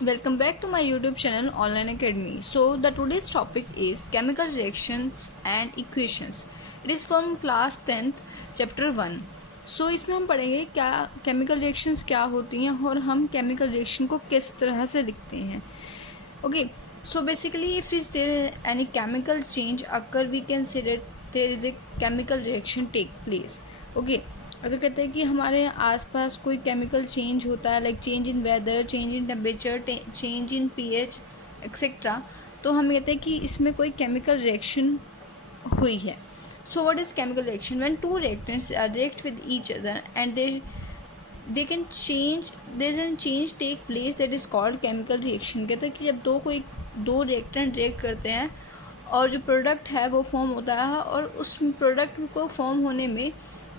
Welcome back to my YouTube channel Online Academy. So the today's topic is chemical reactions and equations. It is from class 10th chapter 1. So इसमें हम पढ़ेंगे क्या chemical reactions क्या होती हैं और हम chemical reaction को किस तरह से लिखते हैं. Okay, so basically if is there any chemical change occur, we can say that there is a chemical reaction take place. Okay, अगर कहते हैं कि हमारे आसपास कोई केमिकल चेंज होता है, like change in weather, change in temperature, change in pH etcetera, तो हम कहते हैं कि इसमें कोई केमिकल रिएक्शन हुई है. So what is chemical reaction? When two reactants are react with each other and they can change, there is an change take place, that is called chemical reaction. कहते हैं कि जब दो रिएक्टेंट रिएक्ट करते हैं और जो प्रोडक्ट है वो फॉर्म होता है और उस प्रोडक्ट को फॉर्म होने में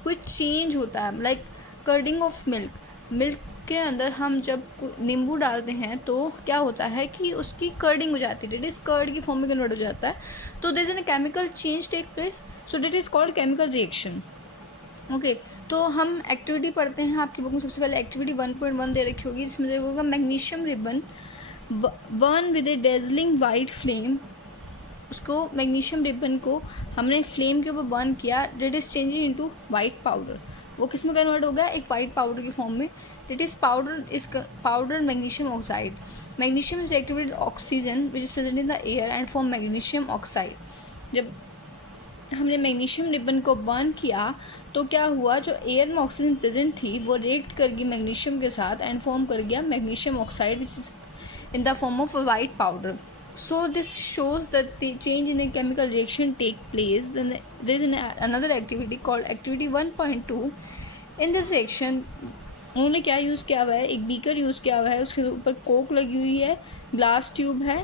कुछ चेंज होता है, लाइक कर्डिंग ऑफ मिल्क के अंदर हम जब नींबू डालते हैं तो क्या होता है कि उसकी कर्डिंग हो जाती है, डेट इज कर्ड की फॉर्म में कन्वर्ट हो जाता है. तो there is an chemical change take place, so that is called chemical reaction. Okay, तो हम एक्टिविटी पढ़ते हैं. आपकी बुक में सबसे पहले एक्टिविटी 1.1 दे रखी होगी, जिसमें देखोगा magnesium ribbon burn with a dazzling white flame. उसको मैग्नीशियम रिबन को हमने फ्लेम के ऊपर बर्न किया, that is changing into white powder. वो किस में कन्वर्ट हो गया? एक वाइट पाउडर की फॉर्म में. It is powder magnesium oxide. Magnesium is active with oxygen which is present in the air and form magnesium oxide. जब हमने मैग्नीशियम रिबन को बर्न किया तो क्या हुआ, जो एयर में ऑक्सीजन प्रेजेंट थी वो रिएक्ट कर गई मैग्नीशियम के साथ एंड फॉर्म कर गया magnesium oxide which is in the form of a white powder. So this shows that the change in a chemical reaction take place. Then there is another activity called activity 1.2. In this reaction उन्होंने क्या use किया हुआ है? एक beaker use किया हुआ है, उसके ऊपर कोक लगी हुई है, ग्लास ट्यूब है,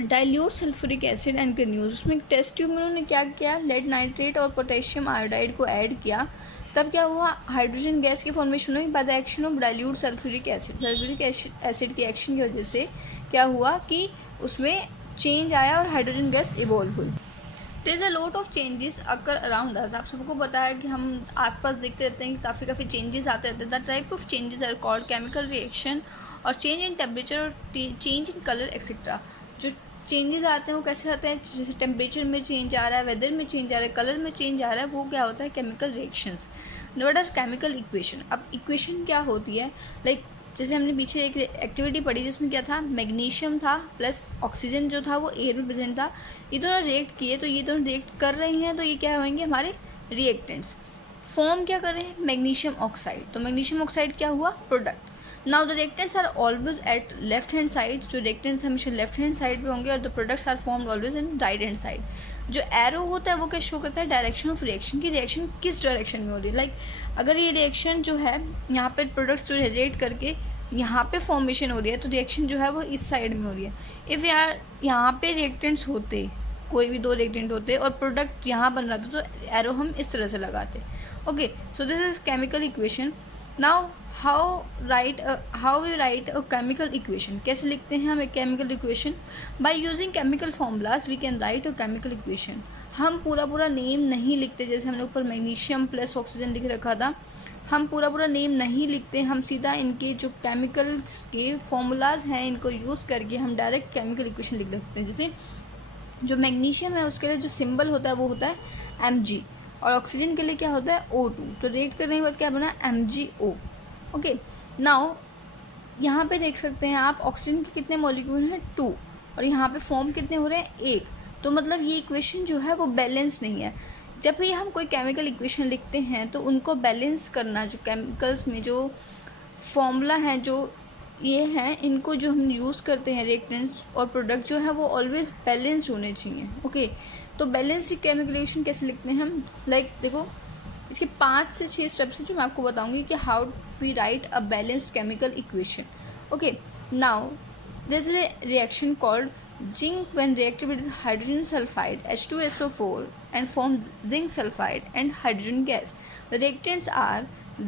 dilute sulphuric acid and granules. उसमें टेस्ट ट्यूब में उन्होंने क्या किया? लेड नाइट्रेट और पोटेशियम आयोडाइड को ऐड किया. तब क्या हुआ? हाइड्रोजन गैस की फॉर्मेशन हुई by the action of dilute sulphuric acid. Sulphuric acid की एक्शन की वजह से क्या हुआ कि उसमें चेंज आया और हाइड्रोजन गैस इवॉल्व हुई. There is a lot of changes occur around us. आप सबको पता है कि हम आसपास देखते रहते हैं कि काफ़ी चेंजेस आते रहते हैं. The type of changes are called chemical reaction. और चेंज इन टेम्परेचर और चेंज इन कलर एक्सेट्रा. जो चेंजेस आते हैं वो कैसे आते हैं? जैसे टेम्परेचर में चेंज आ रहा है, वेदर में चेंज आ रहा है, कलर में चेंज आ रहा है, वो क्या होता है? Chemical reactions. What are chemical equation? अब इक्वेशन क्या होती है? लाइक जैसे हमने पीछे एक एक्टिविटी पढ़ी जिसमें क्या था? मैग्नीशियम था प्लस ऑक्सीजन जो था वो एयर में प्रेजेंट था. ये दोनों रिएक्ट किए, तो ये दोनों रिएक्ट कर रही हैं, तो ये क्या होंगे? हमारे रिएक्टेंट्स. फॉर्म क्या कर रहे हैं? Magnesium oxide. तो मैग्नीशियम ऑक्साइड क्या हुआ? Product. Now the reactants are always at left hand side. जो रिएक्टेंट्स हमेशा लेफ्ट हैंड साइड पे होंगे और the products are formed always in right hand side. जो एरो होता है वो क्या शो करता है? डायरेक्शन ऑफ रिएक्शन की. रिएक्शन किस डायरेक्शन में हो रही है? लाइक अगर ये रिएक्शन जो है यहाँ पे प्रोडक्ट्स जो रिलेट करके यहाँ पे फॉर्मेशन हो रही है, तो रिएक्शन जो है वो इस साइड में हो रही है. इफ़ यार यहाँ पे रिएक्टेंट्स होते, कोई भी दो रिएक्टेंट होते और प्रोडक्ट यहाँ बन रहा था, तो एरो हम इस तरह से लगाते. Okay, so this is chemical equation. Now how we write a chemical equation? कैसे लिखते हैं हम एक chemical equation? By using chemical formulas we can write a chemical equation. हम पूरा नेम नहीं लिखते, जैसे हमने ऊपर मैग्नीशियम प्लस ऑक्सीजन लिख रखा था, हम पूरा नेम नहीं लिखते. हम सीधा इनके जो केमिकल्स के फॉर्मूलाज हैं इनको यूज़ करके हम डायरेक्ट केमिकल इक्वेशन लिख सकते हैं. जैसे जो मैग्नीशियम है उसके लिए जो सिंबल होता है वो होता है Mg, और ऑक्सीजन के लिए क्या होता है? O2. तो रिएक्ट करने के बाद क्या बना? MgO. ओके, नाउ यहाँ पे देख सकते हैं आप ऑक्सीजन के कितने मॉलिक्यूल हैं? 2. और यहाँ पे फॉर्म कितने हो रहे हैं? 1. तो मतलब ये इक्वेशन जो है वो बैलेंस नहीं है. जब भी हम कोई केमिकल इक्वेशन लिखते हैं तो उनको बैलेंस करना, जो केमिकल्स में जो फॉर्मूला हैं जो ये हैं, इनको जो हम यूज़ करते हैं रिएक्टेंट्स और प्रोडक्ट जो है वो ऑलवेज बैलेंस्ड होने चाहिए. ओके, तो बैलेंस्ड केमिकल इक्वेशन कैसे लिखते हैं हम? लाइक देखो, इसके 5 से 6 स्टेप्स हैं जो मैं आपको बताऊंगी कि how we write a balanced chemical equation. Okay, now there is a reaction called zinc when reacted with hydrogen sulfide H2SO4 and forms zinc sulfide and hydrogen gas. The reactants are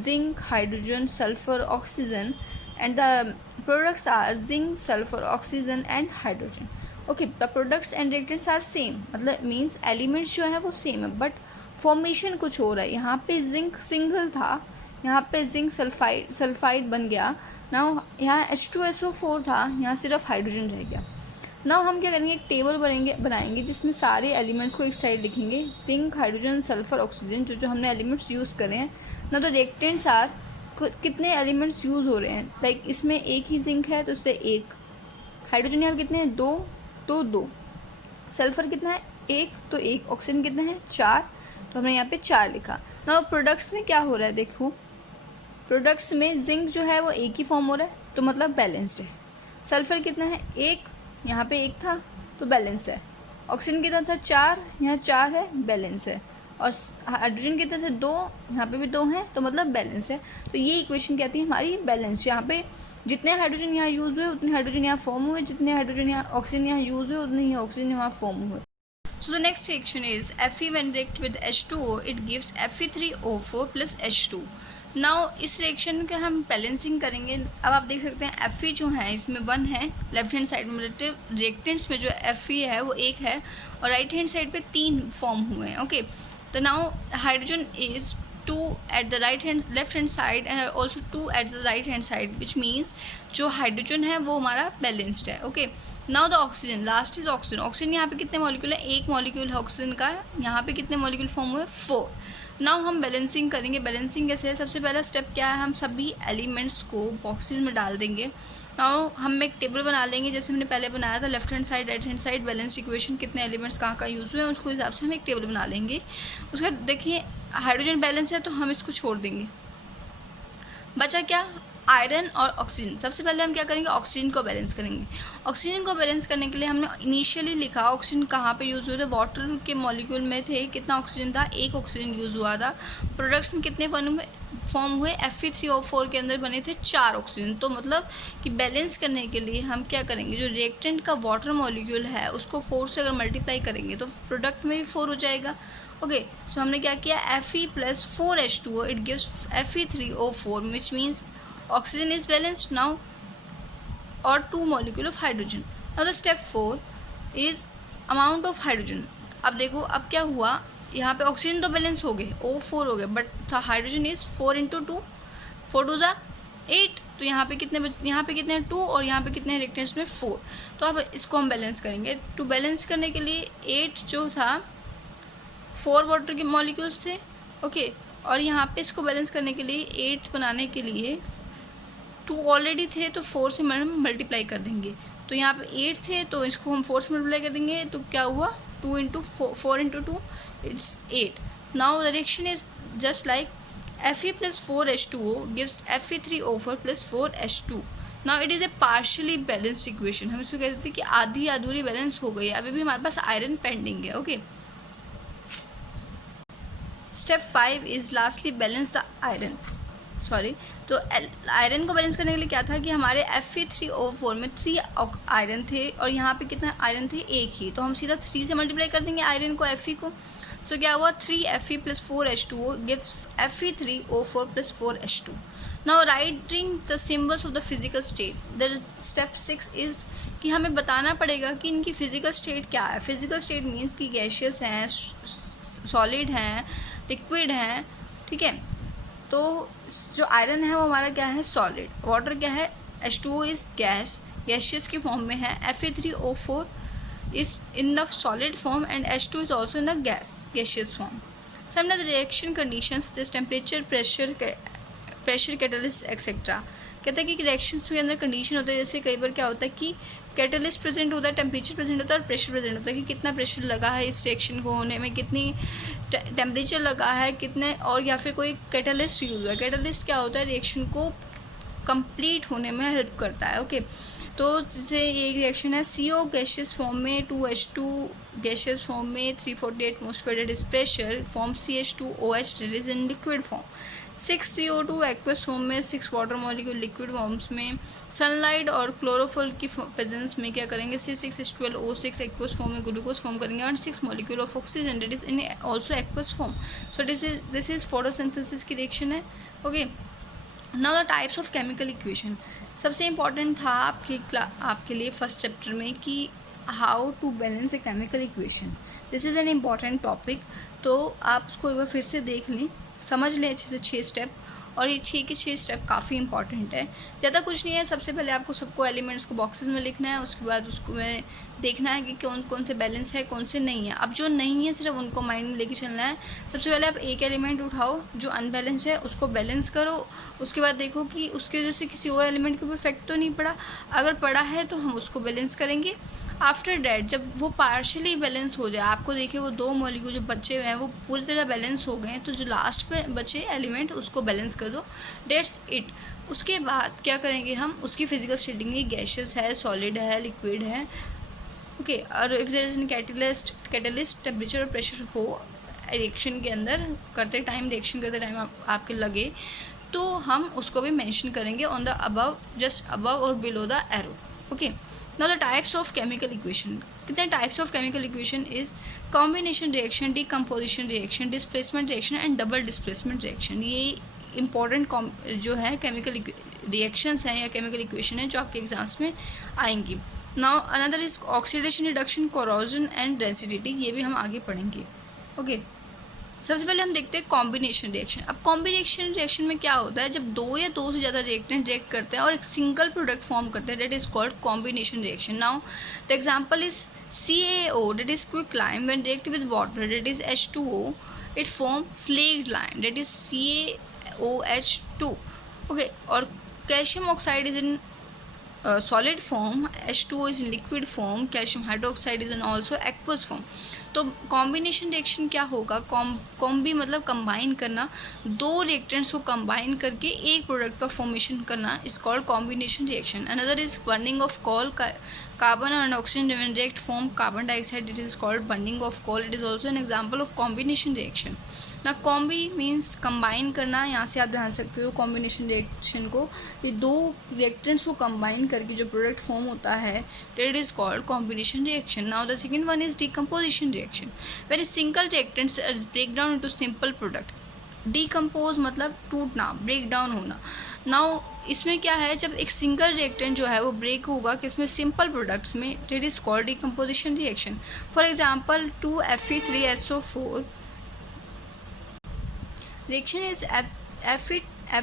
zinc, hydrogen, sulfur, oxygen, and the products are zinc, sulfur, oxygen and hydrogen. Okay, the products and reactants are same, मतलब means elements जो है वो same है, but formation कुछ हो रहा है. यहाँ पे zinc सिंगल था, यहाँ पे जिंक सल्फाइड बन गया, नाउ यहाँ H2SO4 था, यहाँ सिर्फ हाइड्रोजन रह गया। नाउ हम क्या करेंगे, एक टेबल बनाएंगे जिसमें सारे एलिमेंट्स को एक साइड लिखेंगे, जिंक, हाइड्रोजन, सल्फर, ऑक्सीजन, जो हमने एलिमेंट्स यूज़ करे हैं ना। तो रिएक्टेंट्स आर, कितने एलिमेंट्स यूज़ हो रहे हैं, लाइक इसमें एक ही जिंक है तो इसलिए एक, हाइड्रोजन यहाँ कितने हैं, 2 तो 2, सल्फर कितना है, 1 तो 1, ऑक्सीजन कितना है, 4 तो हमने यहाँ पे 4 लिखा। ना प्रोडक्ट्स में क्या हो रहा है, देखो प्रोडक्ट्स में जिंक जो है वो एक ही फॉर्म हो रहा है तो मतलब बैलेंस्ड है। सल्फर कितना है, 1, यहाँ पे 1 था तो बैलेंस है। ऑक्सीजन कितना था, 4, यहाँ 4 है, बैलेंस है। और हाइड्रोजन कितने थे, 2, यहाँ पे भी 2 हैं तो मतलब बैलेंस है। तो ये इक्वेशन कहती है हमारी बैलेंस। यहाँ पे जितने हाइड्रोजन यहाँ यूज़ हुए उतने हाइड्रोजन यहाँ फॉर्म हुए, जितने हाइड्रोजन यहाँ ऑक्सीजन यहाँ यूज़ हुए उतने ही ऑक्सीजन यहाँ फॉर्म हुए। So the next reaction is Fe when react with H2O, it gives Fe3O4 plus H2. Now इस रिएक्शन के हम बैलेंसिंग करेंगे। अब आप देख सकते हैं Fe जो है इसमें 1 है, लेफ्ट हैंड साइड में मतलब रिएक्टेंट्स में जो Fe है वो 1 है और राइट हैंड साइड पे 3 फॉर्म हुए हैं। ओके, तो now hydrogen is 2 at the left hand side and also 2 at the right hand side, which means जो हाइड्रोजन है वो हमारा बैलेंस्ड है। Okay, now the oxygen, last is oxygen. Oxygen यहाँ पे कितने मॉलिक्यूल है, एक मॉलिक्यूल है ऑक्सीजन का, यहाँ पे कितने मॉलिक्यूल फॉर्म हुए, 4। नाउ हम बैलेंसिंग करेंगे। बैलेंसिंग कैसे है, सबसे पहला स्टेप क्या है, हम सभी एलिमेंट्स को बॉक्सेस में डाल देंगे। नाउ हम एक टेबल बना लेंगे जैसे हमने पहले बनाया था, left hand side right hand side balance equation, कितने एलिमेंट्स कहाँ कहाँ यूज़ हुए हैं उसको हिसाब से हम एक टेबल बना लेंगे। उसके बाद देखिए हाइड्रोजन बैलेंस है तो हम इसको छोड़ देंगे, बचा क्या, आयरन और ऑक्सीजन। सबसे पहले हम क्या करेंगे, ऑक्सीजन को बैलेंस करेंगे। ऑक्सीजन को बैलेंस करने के लिए हमने इनिशियली लिखा ऑक्सीजन कहाँ पे यूज़ हुए थे, वाटर के मॉलिक्यूल में थे, कितना ऑक्सीजन था, एक ऑक्सीजन यूज़ हुआ था। प्रोडक्ट्स में कितने फॉर्म हुए, Fe3O4 के अंदर बने थे 4 ऑक्सीजन। तो मतलब कि बैलेंस करने के लिए हम क्या करेंगे, जो रिएक्टेंट का वाटर मॉलिक्यूल है उसको 4 से अगर मल्टीप्लाई करेंगे तो प्रोडक्ट में भी 4 हो जाएगा। ओके, सो हमने क्या किया, Fe plus 4H2O it gives Fe3O4 which means oxygen is balanced now or 2 molecule of hydrogen. Now the step 4 is amount of hydrogen. अब देखो अब क्या हुआ, यहाँ पे ऑक्सीजन तो बैलेंस हो गए, O4 हो गए, बट हाइड्रोजन इज 4 × 2, 4 2 8। तो यहाँ पे कितने 2 और यहाँ पे कितने रिएक्टेंट्स में 4। तो अब इसको हम बैलेंस करेंगे। टू बैलेंस करने के लिए 8 जो था 4 वाटर के मॉलिक्यूल्स थे। ओके, और यहाँ पे इसको बैलेंस करने के लिए 8 बनाने के लिए 2 ऑलरेडी थे तो 4 से हम मल्टीप्लाई कर देंगे। तो यहाँ पे 8 थे तो इसको हम 4 से मल्टीप्लाई कर देंगे तो क्या हुआ, 2 × 4 × 2 it's 8। Now the reaction is just like Fe plus 4H2O gives Fe3O4 plus 4H2। Now it is a partially balanced equation. हम इसको कहते हैं कि आधी अधूरी बैलेंस हो गई है, अभी भी हमारे पास आयरन पेंडिंग है। Okay, step 5 is lastly balance the iron. तो आयरन को बैलेंस करने के लिए क्या था कि हमारे Fe3O4 में 3 आयरन थे और यहाँ पे कितना आयरन थे, एक ही। तो हम सीधा 3 से मल्टीप्लाई कर देंगे आयरन को, Fe को। सो क्या हुआ, 3Fe plus 4H2O gives Fe3O4 plus 4H2। Now writing the symbols of the physical state. The step 6 is कि हमें बताना पड़ेगा कि इनकी फिजिकल स्टेट क्या है। फिजिकल स्टेट मीन्स कि गैशियस हैं, सॉलिड हैं, लिक्विड हैं, ठीक है। तो जो आयरन है वो हमारा क्या है, सॉलिड। वाटर क्या है, H2O इज़ गैस, गैशियस की फॉर्म में है। Fe3O4 is in the solid form and H2 is also in the gaseous form. Some of the reaction conditions just temperature, pressure, catalyst etcetera. कहते हैं कि reactions के अंदर कंडीशन होता है, जैसे कई बार क्या होता है कि कैटलिस्ट प्रेजेंट होता है, टेम्परेचर प्रेजेंट होता है और प्रेशर प्रेजेंट होता है कि कितना प्रेशर लगा है इस रिएक्शन को होने में, कितनी टेम्परेचर लगा है, कितने, और या फिर कोई कैटलिस्ट यूज़ हुआ है। कैटलिस्ट क्या होता है, रिएक्शन को कंप्लीट होने में हेल्प करता है। ओके, तो जैसे एक रिएक्शन है CO गैशियस फॉर्म में, 2H2 गैशियस फॉर्म में, 348 atmosphere at pressure, form CH2OH that is in liquid form, 6 CO2 aqueous form में, 6 वाटर मॉलिक्यूल लिक्विड फॉर्म्स में, सनलाइट और क्लोरोफिल की प्रेजेंस में क्या करेंगे, C6H12O6 एक्वस फॉर्म में ग्लूकोज फॉर्म करेंगे और 6 molecule of oxygen that is in also aqueous form. So this is photosynthesis की रिएक्शन है। Okay, now the types of chemical equation. सबसे इम्पॉर्टेंट था आपके लिए फर्स्ट चैप्टर में कि how to balance a chemical equation. This is an important topic, तो आप उसको एक बार फिर से देख लें, समझ लें अच्छे से 6 स्टेप, और ये 6 के 6 स्टेप काफ़ी इंपॉर्टेंट है। ज़्यादा कुछ नहीं है, सबसे पहले आपको सबको एलिमेंट्स को बॉक्सेस में लिखना है, उसके बाद उसको में देखना है कि कौन कौन से बैलेंस है, कौन से नहीं है। अब जो नहीं है सिर्फ उनको माइंड में लेके चलना है। सबसे पहले आप एक एलिमेंट उठाओ जो अनबैलेंस है, उसको बैलेंस करो। उसके बाद देखो कि उसकी वजह से किसी और एलिमेंट के ऊपर इफेक्ट तो नहीं पड़ा। अगर पड़ा है तो हम उसको बैलेंस करेंगे। आफ्टर डैट जब वो पार्शली बैलेंस हो जाए, आपको देखिए वो 2 मॉलिक्यूल जो बचे हुए हैं वो पूरी तरह बैलेंस हो गए हैं, तो जो लास्ट पे बचे एलिमेंट उसको बैलेंस कर दो, डेट्स इट। उसके बाद क्या करेंगे हम, उसकी फिजिकल स्टेटिंग गैशियस है, सॉलिड है, लिक्विड है, ओके। और if there is an catalyst temperature और प्रेशर हो रिएक्शन के अंदर करते टाइम, रिएक्शन करते टाइम आपके लगे, तो हम उसको भी मेंशन करेंगे on the above, just above और below the arrow, okay. Now the types of chemical equation, कितने types of chemical equation is combination reaction, decomposition reaction, displacement reaction and double displacement reaction. ये important जो है chemical reactions हैं या chemical equation है जो आपके एग्जाम्स में आएंगी। Now another is oxidation, reduction, corrosion and density, ये भी हम आगे पढ़ेंगे, ओके। सबसे पहले हम देखते हैं कॉम्बिनेशन रिएक्शन। अब कॉम्बिनेशन रिएक्शन में क्या होता है, जब 2 या 2 से ज़्यादा रिएक्टेंट रिएक्ट करते हैं और एक सिंगल प्रोडक्ट फॉर्म करते हैं, that is called combination reaction. Now the example is CaO, that is quicklime, when react with water, that is H2O, it form slaked lime, that is CaOH2, okay। और calcium oxide is in solid form, H2O is in liquid form, calcium hydroxide is in also aqueous form। तो combination reaction क्या होगा, combi मतलब combine करना, 2 reactants को combine करके एक product का फॉर्मेशन करना is called combination reaction. Another is burning of coal, carbon and oxygen when react form carbon dioxide, it is called burning of coal, it is also an example of combination reaction। ना combi means combine करना, यहाँ से आप ध्यान सकते हो combination reaction को, ये 2 reactants को combine करके जो product form होता है, that is called combination reaction। Now the second one is decomposition reaction, when a single reactants break down into simple product। Decompose मतलब टूटना, ब्रेक डाउन होना। नाउ इसमें क्या है, जब एक सिंगल रिएक्टेंट जो है वो ब्रेक होगा किसमें, सिंपल प्रोडक्ट्स में, that is called decomposition reaction. For example 2Fe3SO4 reaction is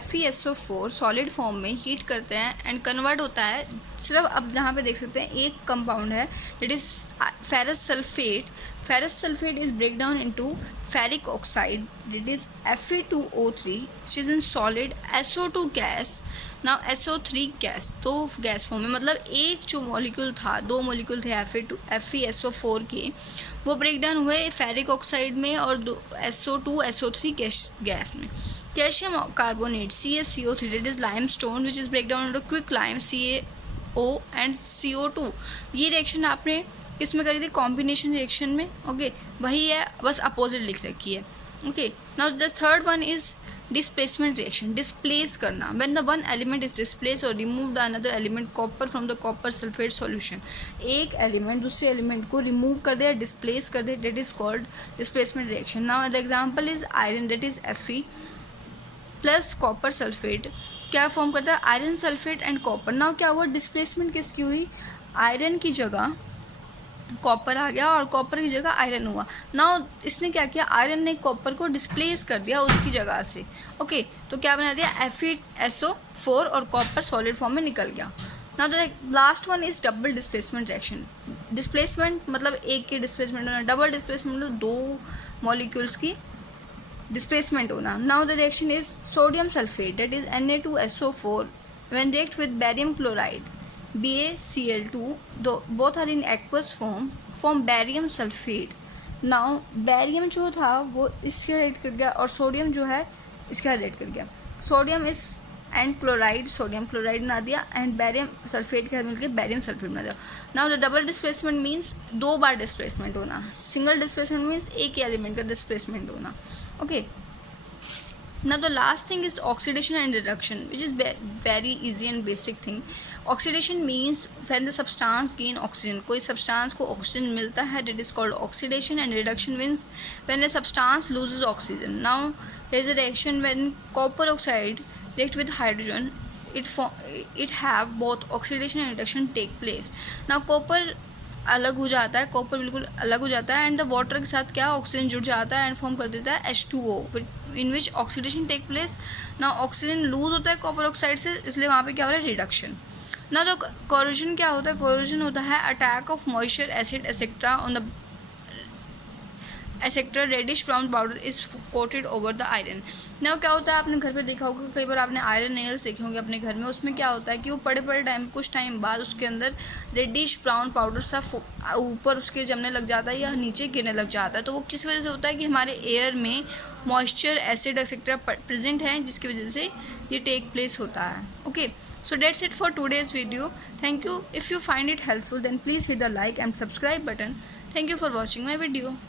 FeSO4 solid form में हीट करते हैं एंड कन्वर्ट होता है। सिर्फ अब यहाँ पे देख सकते हैं एक कंपाउंड है, that is ferrous sulphate. Ferrous sulphate is break down into ferric oxide, that is Fe2O3 which is in solid SO2 gas. Now SO3 gas, 2 gas form में, मतलब एक जो मॉलिक्यूल था, 2 मॉलिक्यूल थे FeSO4 के, वो ब्रेक डाउन हुए ferric oxide में और SO2 SO3 गैस में। Calcium carbonate CaCO3, that is limestone which is break down into quicklime CaO and CO2। ये रिएक्शन आपने किस में करी थी, कॉम्बिनेशन रिएक्शन में, ओके। वही है, बस अपोजिट लिख रखी है, okay. Now the third one is displacement reaction, displace करना, when the one element is displace और remove the another element copper from the copper sulphate solution. एक एलिमेंट दूसरे एलिमेंट को रिमूव कर दे या डिस्प्लेस कर दे, that is called displacement reaction. Now the example is iron, that is Fe plus copper sulphate क्या फॉर्म करता है, iron sulphate and copper. Now क्या हुआ, डिस्प्लेसमेंट किसकी हुई, आयरन की जगह कॉपर आ गया और कॉपर की जगह आयरन हुआ। नाउ इसने क्या किया, आयरन ने कॉपर को डिस्प्लेस कर दिया उसकी जगह से, ओके। तो क्या बना दिया, FeSO4 और कॉपर सॉलिड फॉर्म में निकल गया। Now the last one is double displacement reaction. Displacement मतलब एक की डिस्प्लेसमेंट होना, डबल डिस्प्लेसमेंट मतलब 2 मॉलिक्यूल्स की डिस्प्लेसमेंट होना। Now the reaction is sodium sulphate, that is Na2SO4 when react with barium chloride BaCl2, both are in aqueous form barium sulfate। Now barium जो था वो इसके रिलेट कर गया और सोडियम जो है इसका रिलेट कर गया। सोडियम इस एंड क्लोराइड, सोडियम क्लोराइड बना दिया एंड बैरियम सल्फेट के साथ मिलकर बैरियम सल्फेट बना दिया। Now the double displacement means 2 bar displacement होना, सिंगल डिस्प्लेसमेंट मीन्स एक ही एलिमेंट का डिस्प्लेसमेंट होना, okay. Now the last thing is oxidation and reduction, which is very easy and basic thing। Oxidation means when the substance gain oxygen, कोई substance को oxygen मिलता है, that is called oxidation, and reduction means when a substance loses oxygen। Now there is a reaction when copper oxide react with hydrogen, it have both oxidation and reduction take place। Now copper अलग हो जाता है, copper बिल्कुल अलग हो जाता है and the water के साथ क्या ऑक्सीजन जुड़ जाता है एंड फॉर्म कर देता है H2O इन विच ऑक्सीडेशन टेक प्लेस। ना ऑक्सीजन लूज होता है कॉपर ऑक्साइड से, इसलिए वहाँ पे क्या हो रहा है, रिडक्शन। ना तो कोरोजन क्या होता है, कोरोजन होता है attack of moisture, acid etcetera on the etcetera reddish brown powder is coated over the iron. ना क्या होता है, आपने घर पे देखा होगा, कई बार आपने आयरन नेल्स देखे होंगे अपने घर में, उसमें क्या होता है कि वो पड़े पड़े टाइम, कुछ टाइम बाद उसके अंदर रेडिश ब्राउन पाउडर सा ऊपर उसके जमने लग जाता है या नीचे गिरने लग जाता है। तो वो किस वजह से होता है कि हमारे एयर में मॉइस्चर, एसिड एक्सेट्रा प्रेजेंट है, जिसकी वजह से ये टेक प्लेस होता है। Okay, so that's it for today's video. Thank you. If you find it helpful, then please hit the like and subscribe button. Thank you for watching my video.